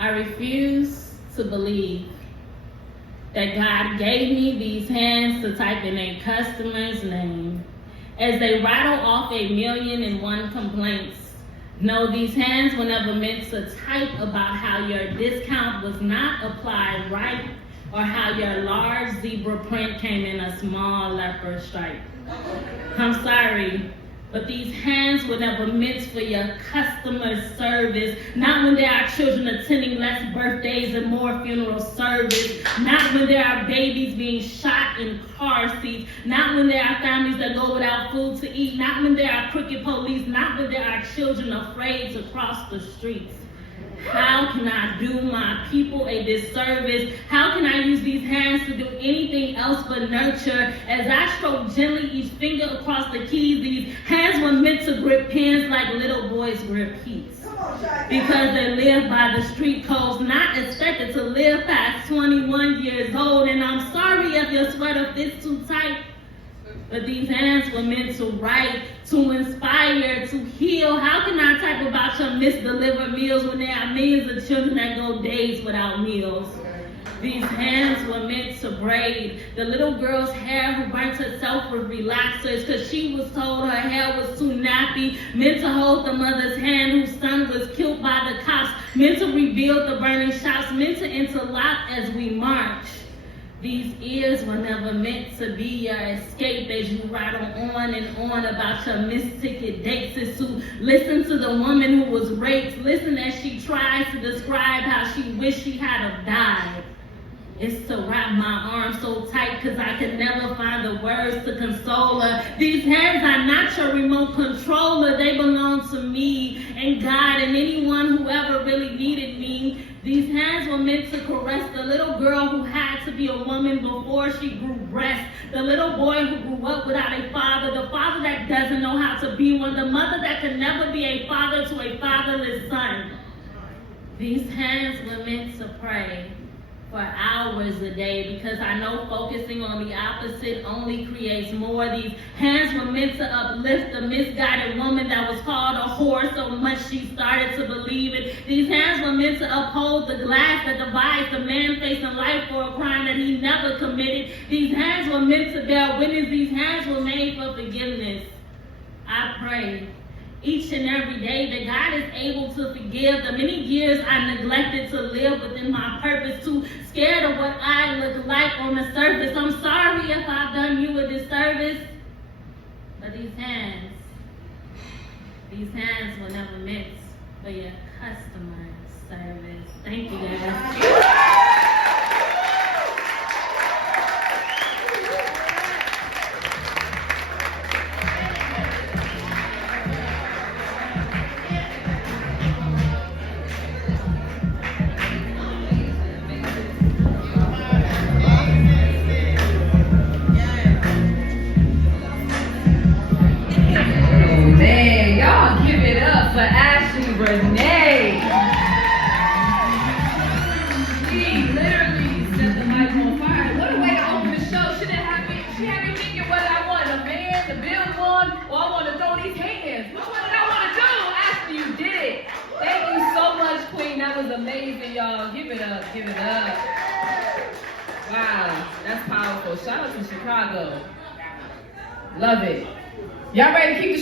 I refuse to believe that God gave me these hands to type in a customer's name as they rattle off 1,000,001 complaints. No, these hands were never meant to type about how your discount was not applied right or how your large zebra print came in a small leopard stripe. I'm sorry, but these hands were never meant for your customer service. Not when there are children attending less birthdays and more funeral service. Not when there are babies being shot in car seats. Not when there are families that go without food to eat. Not when there are crooked police. Not when there are children afraid to cross the streets. How can I do my people a disservice? How can I use these hands to do anything else but nurture? As I stroke gently each finger across the keys, these hands were meant to grip pens like little boys grip heats. Because they live by the street codes, not expected to live past 21 years old. And I'm sorry if your sweater fits too tight, but these hands were meant to write, to inspire, to heal. How can I type about your misdelivered meals when there are millions of children that go days without meals? These hands were meant to braid the little girl's hair who burnt herself with relaxers because she was told her hair was too nappy. Meant to hold the mother's hand whose son was killed by the cops. Meant to rebuild the burning shops. Meant to interlock as we march. These ears were never meant to be your escape as you rattle on and on about your missed ticket dates. It's to listen to the woman who was raped. Listen as she tries to describe how she wished she had have died. It's to wrap my arms so tight because I could never find the words to console her. These hands are not your remote controller. They belong to me and God and anyone who ever really needed me. These hands were meant to caress the little girl who had to be a woman before she grew breasts. The little boy who grew up without a father. The father that doesn't know how to be one. The mother that could never be a father to a fatherless son. These hands were meant to pray for hours a day because I know focusing on the opposite only creates more. These hands were meant to uplift the misguided woman that was called a whore so much she started to believe it. These hands were meant to uphold the glass that divides the man facing life for a crime that he never committed. These hands were meant to bear witness. These hands were made for forgiveness. I pray each and every day that God is able to forgive the many years I neglected to live within my purpose, too scared of what I look like on the surface. I'm sorry if I've done you a disservice, but these hands were never meant for your customer service. Thank you, guys. Man, y'all give it up for Ashley Renee. She literally set the mic on fire. What a way to open the show. She had me thinking what I want, a man, the bill one, or I want to throw these hands. What did I want to do? Ashley, you did it. Thank you so much, Queen. That was amazing, y'all. Give it up, give it up. Wow, that's powerful. Shout out to Chicago. Love it. Y'all ready to keep the